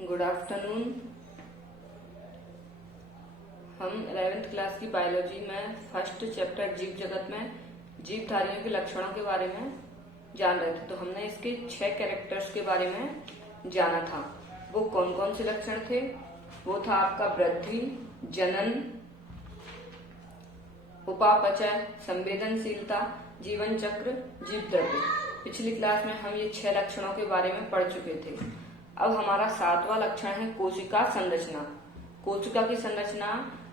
Good afternoon. हम 11th class की biology में फर्स्ट चैप्टर जीव जगत में जीवधारियों के लक्षणों के बारे में जान रहे थे। तो हमने इसके 6 कैरेक्टर्स के बारे में जाना था। वो कौन कौन से लक्षण थे? वो था आपका वृद्धि, जनन, उपापचय, संवेदनशीलता, जीवन चक्र, जीव द्रव्य। पिछली क्लास में हम ये 6 लक्षणों के बारे में पढ़ चुके थे। अब हमारा 7वां लक्षण है कोशिका संरचना। कोशिका की संरचना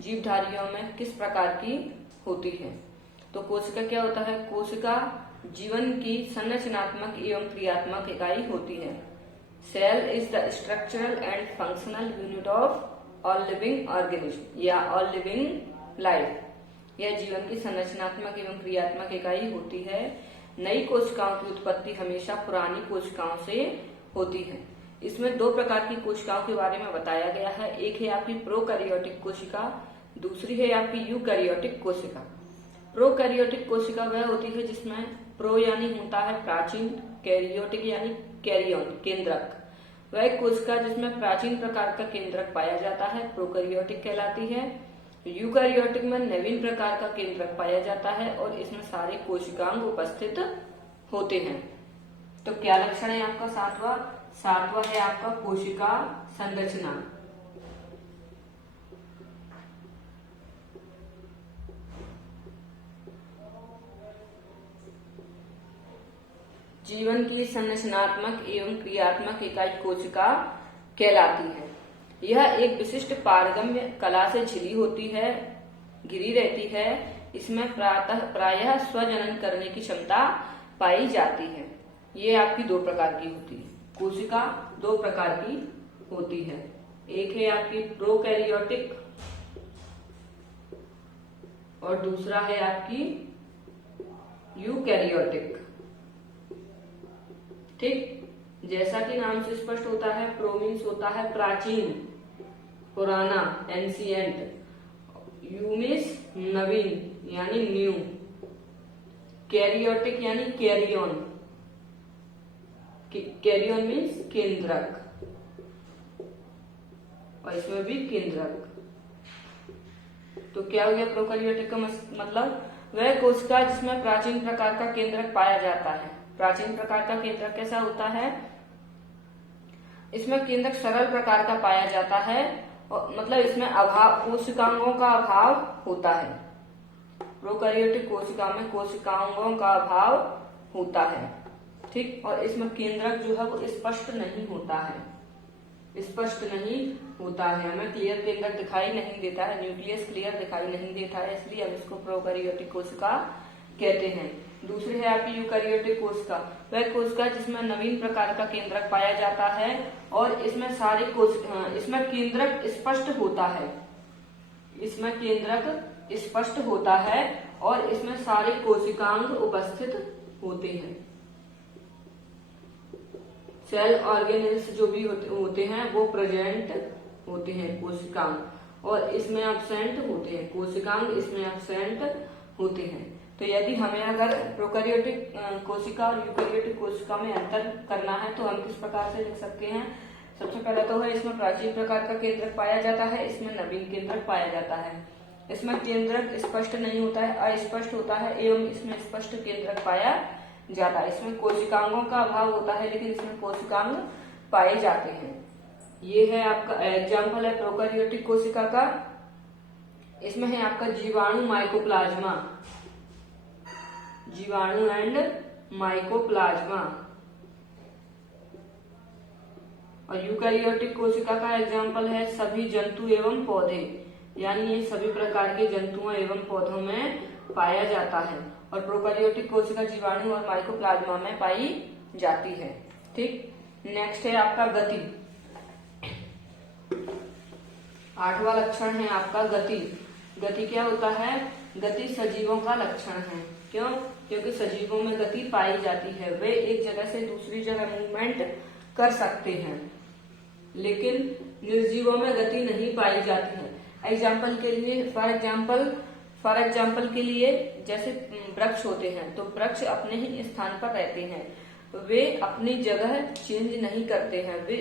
जीवधारियों में किस प्रकार की होती है? तो कोशिका क्या होता है? कोशिका जीवन की संरचनात्मक एवं क्रियात्मक इकाई होती है। Cell is the structural and functional unit of all living organism या ऑल लिविंग लाइफ। यह जीवन की संरचनात्मक एवं क्रियात्मक इकाई होती है। नई कोशिकाओं की उत्पत्ति हमेशा पुरानी कोशिकाओं से होती है। इसमें 2 प्रकार की कोशिकाओं के बारे में बताया गया है। एक है आपकी प्रोकैरियोटिक कोशिका, दूसरी है आपकी यूकैरियोटिक कोशिका। प्रोकैरियोटिक कोशिका वह होती है जिसमें प्रो यानी होता है प्राचीन, कैरियोटिक यानी कैरियन केंद्रक। वह कोशिका जिसमें प्राचीन प्रकार का केंद्रक पाया जाता है प्रोकैरियोटिक कहलाती है। यूकैरियोटिक में नवीन प्रकार का केंद्रक पाया जाता है और इसमें सारे कोशिकांग उपस्थित होते हैं। तो क्या लक्षण है आपका 7वां है आपका कोशिका संरचना। जीवन की संरचनात्मक एवं क्रियात्मक इकाई कोशिका कहलाती है। यह एक विशिष्ट पारगम्य कला से घिरी होती है, घिरी रहती है। इसमें प्रायः स्वजनन करने की क्षमता पाई जाती है। ये आपकी 2 प्रकार की होती है। कोशिका 2 प्रकार की होती है। एक है आपकी प्रोकैरियोटिक और दूसरा है आपकी यूकैरियोटिक। ठीक, जैसा कि नाम से स्पष्ट होता है, प्रो मीन्स होता है प्राचीन, पुराना, एंशिएंट। यू मीन्स नवीन यानी न्यू। कैरियोटिक यानी कैरियन। कैरियन मीन्स केंद्रक और इसमें भी केंद्रक। तो क्या हो गया प्रोकैरियोटिक का मतलब? वह कोशिका जिसमें प्राचीन प्रकार का केंद्रक पाया जाता है। प्राचीन प्रकार का केंद्रक कैसा होता है? इसमें केंद्रक सरल प्रकार का पाया जाता है और मतलब इसमें कोशिकांगों का अभाव होता है। प्रोकैरियोटिक कोशिका में कोशिकांगों का अभाव होता है। ठीक, और इसमें केंद्रक जो है वो स्पष्ट नहीं होता है, स्पष्ट नहीं होता है। हमें क्लियर केंद्रक दिखाई नहीं देता है, न्यूक्लियस क्लियर दिखाई नहीं देता है, इसलिए हम इसको प्रोकैरियोटिक कोशिका कहते हैं। दूसरी है आपकी यूकैरियोटिक कोशिका। वह कोशिका जिसमें नवीन प्रकार का केंद्रक पाया जाता है और इसमें इसमें केंद्रक स्पष्ट होता है। इसमें केंद्रक स्पष्ट होता है और इसमें सारे कोशिकांग उपस्थित होते हैं। सेल ऑर्गेनेल्स जो भी होते हैं वो प्रेजेंट होते हैं कोशिकांग, और इसमें एब्सेंट होते हैं कोशिकांग, इसमें एब्सेंट होते हैं। तो यदि हमें अगर प्रोकैरियोटिक कोशिका और यूकैरियोटिक कोशिका में अंतर करना है तो हम किस प्रकार से लिख सकते हैं? सबसे पहले तो है इसमें प्राचीन प्रकार का केंद्रक पाया जाता है, इसमें नवीन केंद्रक पाया जाता है। इसमें केंद्रक स्पष्ट नहीं होता है, अस्पष्ट होता है, एवं इसमें स्पष्ट केंद्रक पाया जाता है। इसमें कोशिकांगों का अभाव होता है लेकिन इसमें कोशिकांग पाए जाते हैं। ये है आपका एग्जाम्पल है प्रोकैरियोटिक कोशिका का। इसमें है आपका जीवाणु, माइकोप्लाज्मा, जीवाणु एंड माइकोप्लाज्मा। और यूकैरियोटिक कोशिका का एग्जाम्पल है सभी जंतु एवं पौधे, यानी ये सभी प्रकार के जंतुओं एवं पौधों में पाया जाता है। और प्रोकैरियोटिक कोशिका जीवाणु और माइकोप्लाज्मा में पाई जाती है। ठीक, नेक्स्ट है आपका गति। 8वां लक्षण है आपका गति। गति क्या होता है? गति सजीवों का लक्षण है। क्यों? क्योंकि सजीवों में गति पाई जाती है। वे एक जगह से दूसरी जगह मूवमेंट कर सकते हैं, लेकिन निर्जीवों में गति नहीं पाई जाती है। एग्जाम्पल के लिए फॉर एग्जाम्पल के लिए जैसे वृक्ष होते हैं तो वृक्ष अपने ही स्थान पर रहते हैं। वे अपनी जगह चेंज नहीं करते हैं, वे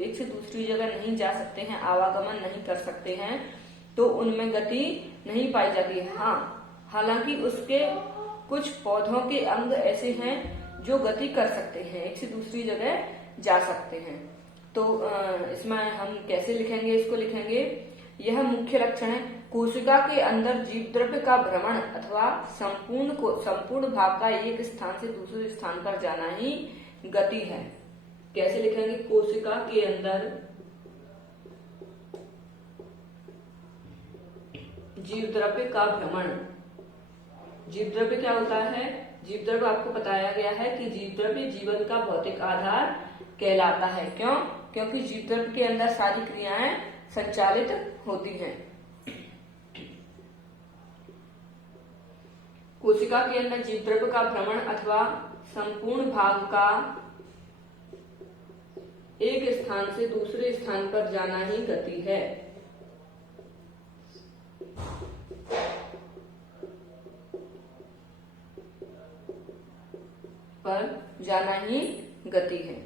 एक से दूसरी जगह नहीं जा सकते हैं, आवागमन नहीं कर सकते हैं, तो उनमें गति नहीं पाई जाती है। हाँ, हालांकि उसके कुछ पौधों के अंग ऐसे हैं जो गति कर सकते हैं, एक से दूसरी जगह जा सकते हैं। तो इसमें हम कैसे लिखेंगे, इसको लिखेंगे, यह मुख्य लक्षण है कोशिका के अंदर जीव द्रव्य का भ्रमण अथवा संपूर्ण भाग का एक स्थान से दूसरे स्थान पर जाना ही गति है। कैसे लिखेंगे, कोशिका के अंदर जीव द्रव्य का भ्रमण। जीव द्रव्य क्या होता है, जीव द्रव्य आपको बताया गया है कि जीव द्रव्य जीवन का भौतिक आधार कहलाता है। क्यों? क्योंकि जीव द्रव्य के अंदर सारी क्रियाएं संचालित होती हैं। कोशिका के अंदर जीव द्रव्य का भ्रमण अथवा संपूर्ण भाग का एक स्थान से दूसरे स्थान पर जाना ही गति है। पर जाना ही गति है।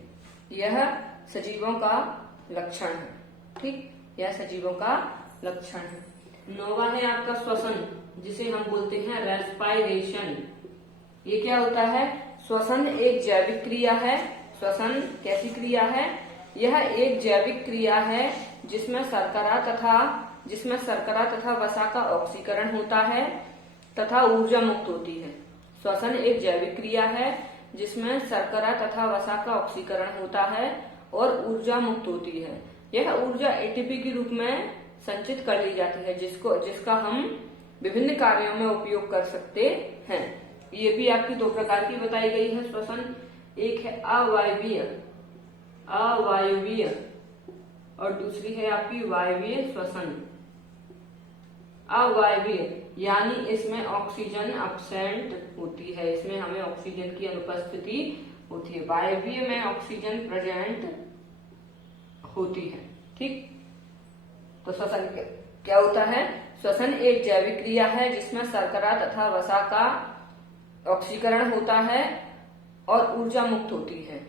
यह सजीवों का लक्षण है। ठीक, यह सजीवों का लक्षण है। 9वां है आपका श्वसन, जिसे हम बोलते हैं रेस्पायरेशन। ये क्या होता है? श्वसन एक जैविक क्रिया है। श्वसन कैसी क्रिया है? यह एक जैविक क्रिया है जिसमें शर्करा तथा वसा का ऑक्सीकरण होता है तथा ऊर्जा मुक्त होती है। श्वसन एक जैविक क्रिया है जिसमें शर्करा तथा वसा का ऑक्सीकरण होता है और ऊर्जा मुक्त होती है। यह ऊर्जा एटीपी के रूप में संचित कर ली जाती है, जिसका हम विभिन्न कार्यों में उपयोग कर सकते हैं। ये भी आपकी 2 प्रकार की बताई गई है श्वसन। एक है अवायवीय और दूसरी है आपकी वायवीय श्वसन। अवायवीय यानी इसमें ऑक्सीजन अब्सेंट होती है, इसमें हमें ऑक्सीजन की अनुपस्थिति होती है। वायवीय में ऑक्सीजन प्रेजेंट होती है। ठीक, तो श्वसन क्या होता है? श्वसन एक जैविक क्रिया है जिसमें शर्करा तथा वसा का ऑक्सीकरण होता है और ऊर्जा मुक्त होती है।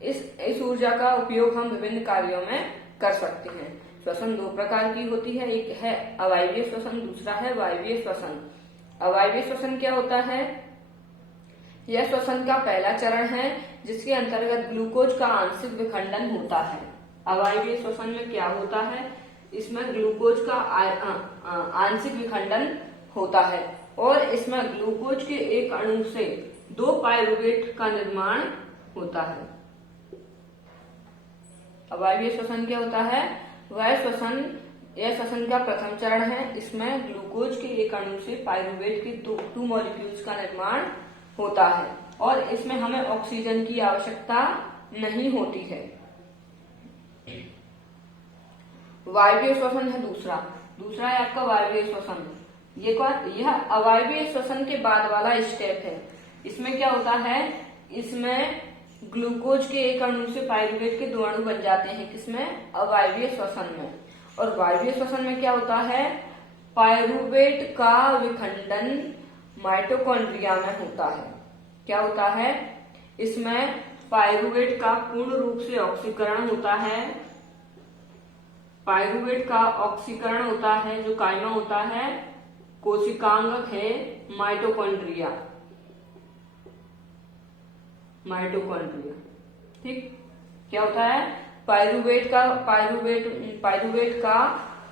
इस ऊर्जा का उपयोग हम विभिन्न कार्यों में कर सकते हैं। श्वसन 2 प्रकार की होती है, एक है अवायवीय श्वसन, दूसरा है वायवीय श्वसन। अवायवीय श्वसन क्या होता है? यह श्वसन का पहला चरण है जिसके अंतर्गत ग्लूकोज का आंशिक विखंडन होता है। अवायवीय श्वसन में क्या होता है? इसमें ग्लूकोज का आंशिक विखंडन होता है और इसमें ग्लूकोज के एक अणु से 2 पाइरुवेट का निर्माण होता है। अवायवीय श्वसन क्या होता है? यह श्वसन का प्रथम चरण है। इसमें ग्लूकोज के एक अणु से पाइरुवेट के 2 मॉलिक्यूल्स का निर्माण होता है और इसमें हमें ऑक्सीजन की आवश्यकता नहीं होती है। वायवीय श्वसन है दूसरा है आपका वायवीय श्वसन। यह अवायवीय श्वसन के बाद वाला स्टेप है। इसमें क्या होता है? इसमें ग्लूकोज के एक अणु से पाइरुवेट के 2 अणु बन जाते हैं। किसमें? अवायवीय श्वसन में। और वायवीय श्वसन में क्या होता है? पाइरुवेट का विखंडन माइटोकॉन्ड्रिया में होता है। क्या होता है? इसमें पाइरुवेट का पूर्ण रूप से ऑक्सीकरण होता है। पाइरुवेट का ऑक्सीकरण होता है जो कायमा होता है कोशिकांग है माइटोकॉन्ड्रिया। ठीक, क्या होता है? पाइरुवेट का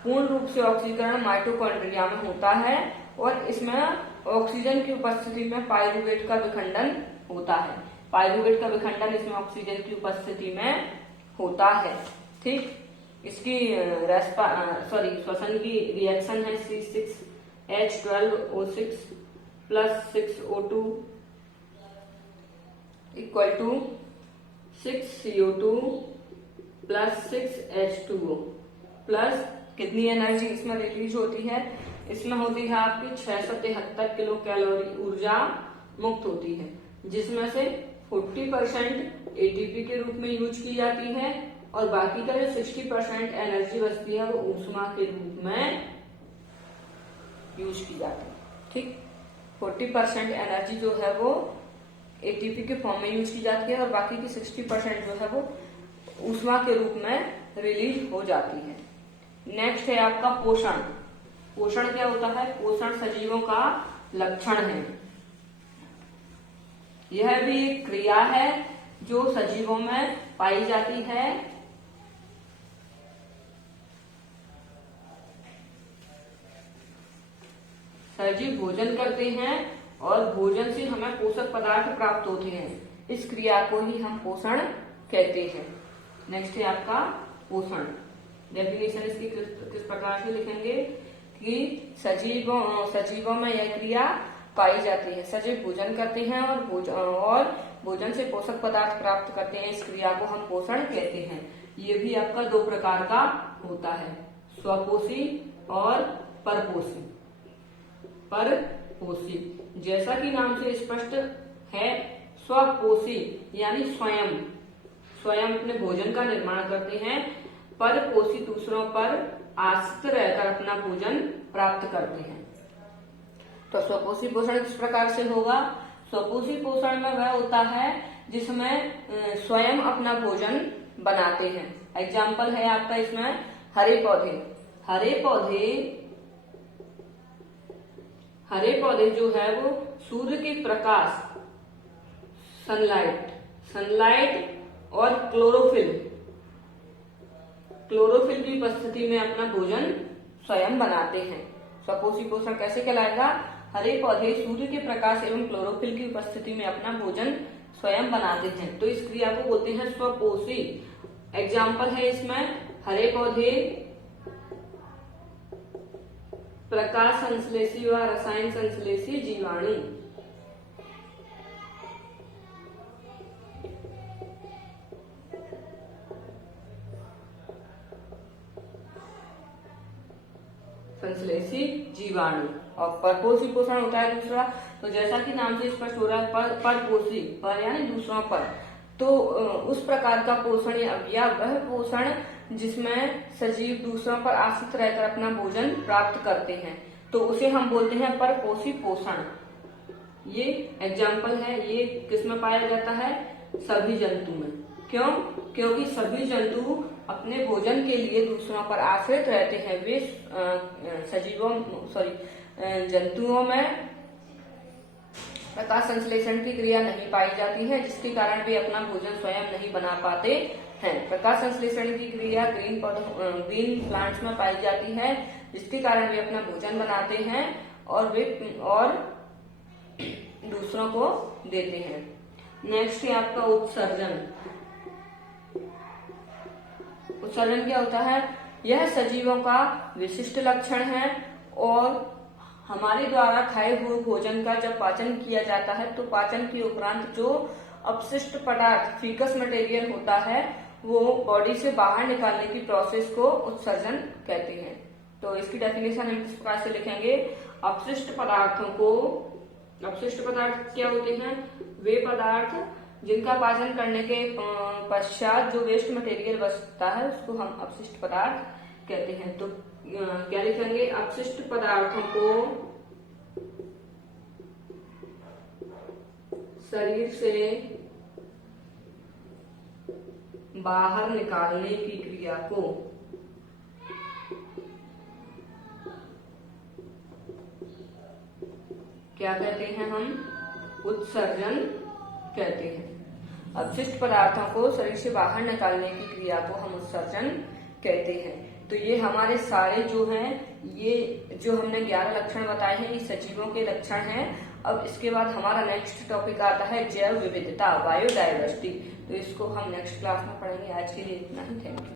पूर्ण रूप से ऑक्सीकरण माइटोकॉन्ड्रिया में होता है और इसमें ऑक्सीजन की उपस्थिति में पाइरुवेट का विखंडन होता है। पाइरुवेट का विखंडन इसमें ऑक्सीजन की उपस्थिति में होता है। ठीक, इसकी श्वसन की रिएक्शन है C6H12O6 plus 6O2 equal to 6CO2 plus 6H2O plus कितनी एनर्जी इसमें रिलीज होती है? इसमें होती है आपकी 673 किलो कैलोरी ऊर्जा मुक्त होती है, जिसमें से 40% एटीपी के रूप में यूज की जाती है और बाकी का जो 60% एनर्जी बचती है वो ऊष्मा के रूप में यूज की जाती है। ठीक, 40% एनर्जी जो है वो एटीपी के फॉर्म में यूज की जाती है और बाकी की 60% जो है वो ऊष्मा के रूप में रिलीज हो जाती है। नेक्स्ट है आपका पोषण। पोषण क्या होता है? पोषण सजीवों का लक्षण है। यह भी एक क्रिया है जो सजीवों में पाई जाती है। सजीव भोजन करते हैं और भोजन से हमें पोषक पदार्थ प्राप्त होते हैं। इस क्रिया को ही हम पोषण कहते हैं। नेक्स्ट है आपका पोषण। डेफिनेशन इसकी किस प्रकार से लिखेंगे कि सजीवों में यह क्रिया पाई जाती है। सजीव भोजन करते हैं और भोजन से पोषक पदार्थ प्राप्त करते हैं। इस क्रिया को हम पोषण कहते हैं। ये भी आपका दो प्रकार का होता है, स्वपोषी और परपोषी। परपोषी जैसा कि नाम से स्पष्ट है, स्वपोषी यानी स्वयं अपने भोजन का निर्माण करते हैं। परपोषी दूसरों पर आश्रित रहकर अपना भोजन प्राप्त करते हैं। तो स्वपोषी पोषण किस प्रकार से होगा? स्वपोषी पोषण में वह होता है जिसमें स्वयं अपना भोजन बनाते हैं। एग्जाम्पल है आपका इसमें हरे पौधे जो है वो सूर्य के प्रकाश, सनलाइट और क्लोरोफिल की उपस्थिति में अपना भोजन स्वयं बनाते हैं। स्वपोषी पोषण कैसे कहलाएगा? हरे पौधे सूर्य के प्रकाश एवं क्लोरोफिल की उपस्थिति में अपना भोजन स्वयं बनाते हैं, तो इस क्रिया को बोलते हैं स्वपोषी। एग्जाम्पल है इसमें हरे पौधे प्रकाश संश्लेषी व रसायन संश्लेषी जीवाणु। संश्लेषी जीवाणु। और परपोषी पोषण होता है दूसरा। तो जैसा कि नाम से स्पष्ट हो रहा है, परपोषी पर यानी दूसरों पर, तो उस प्रकार का पोषण या वह पोषण जिसमें सजीव दूसरों पर आश्रित रहकर अपना भोजन प्राप्त करते हैं, तो उसे हम बोलते हैं परपोषी पोषण। ये एग्जाम्पल है, ये किसमें पाया जाता है? सभी जंतु में। क्यों? क्योंकि सभी जंतु अपने भोजन के लिए दूसरों पर आश्रित रहते हैं। वे जंतुओं में प्रकाश संश्लेषण की क्रिया नहीं पाई जाती है, जिसके कारण वे अपना भोजन स्वयं नहीं बना पाते हैं। प्रकाश संश्लेषण की क्रिया ग्रीन प्लांट्स में पाई जाती है, जिसके कारण वे अपना भोजन बनाते हैं और दूसरों को देते हैं। नेक्स्ट है आपका उत्सर्जन। उत्सर्जन क्या होता है? यह सजीवों का विशिष्ट लक्षण है और हमारे द्वारा खाए हुए भोजन का जब पाचन किया जाता है, तो पाचन के उपरांत जो अपशिष्ट पदार्थ फीकस मटेरियल होता है, वो बॉडी से बाहर निकालने की प्रोसेस को उत्सर्जन कहते हैं। तो इसकी डेफिनेशन हम किस प्रकार से लिखेंगे? अपशिष्ट पदार्थ क्या होते हैं? वे पदार्थ जिनका पाचन करने के पश्चात जो वेस्ट मटेरियल बचता है, उसको हम अपशिष्ट पदार्थ कहते हैं। तो क्या लिखेंगे? अपशिष्ट पदार्थों को शरीर से बाहर निकालने की क्रिया को क्या कहते हैं? हम उत्सर्जन कहते हैं। अपशिष्ट पदार्थों को शरीर से बाहर निकालने की क्रिया को हम उत्सर्जन कहते हैं। तो ये हमारे सारे जो हैं, ये जो हमने 11 लक्षण बताए हैं, ये सजीवों के लक्षण हैं। अब इसके बाद हमारा नेक्स्ट टॉपिक आता है जैव विविधता, बायोडायवर्सिटी। तो इसको हम नेक्स्ट क्लास में पढ़ेंगे। आज के लिए इतना ही। Thank you.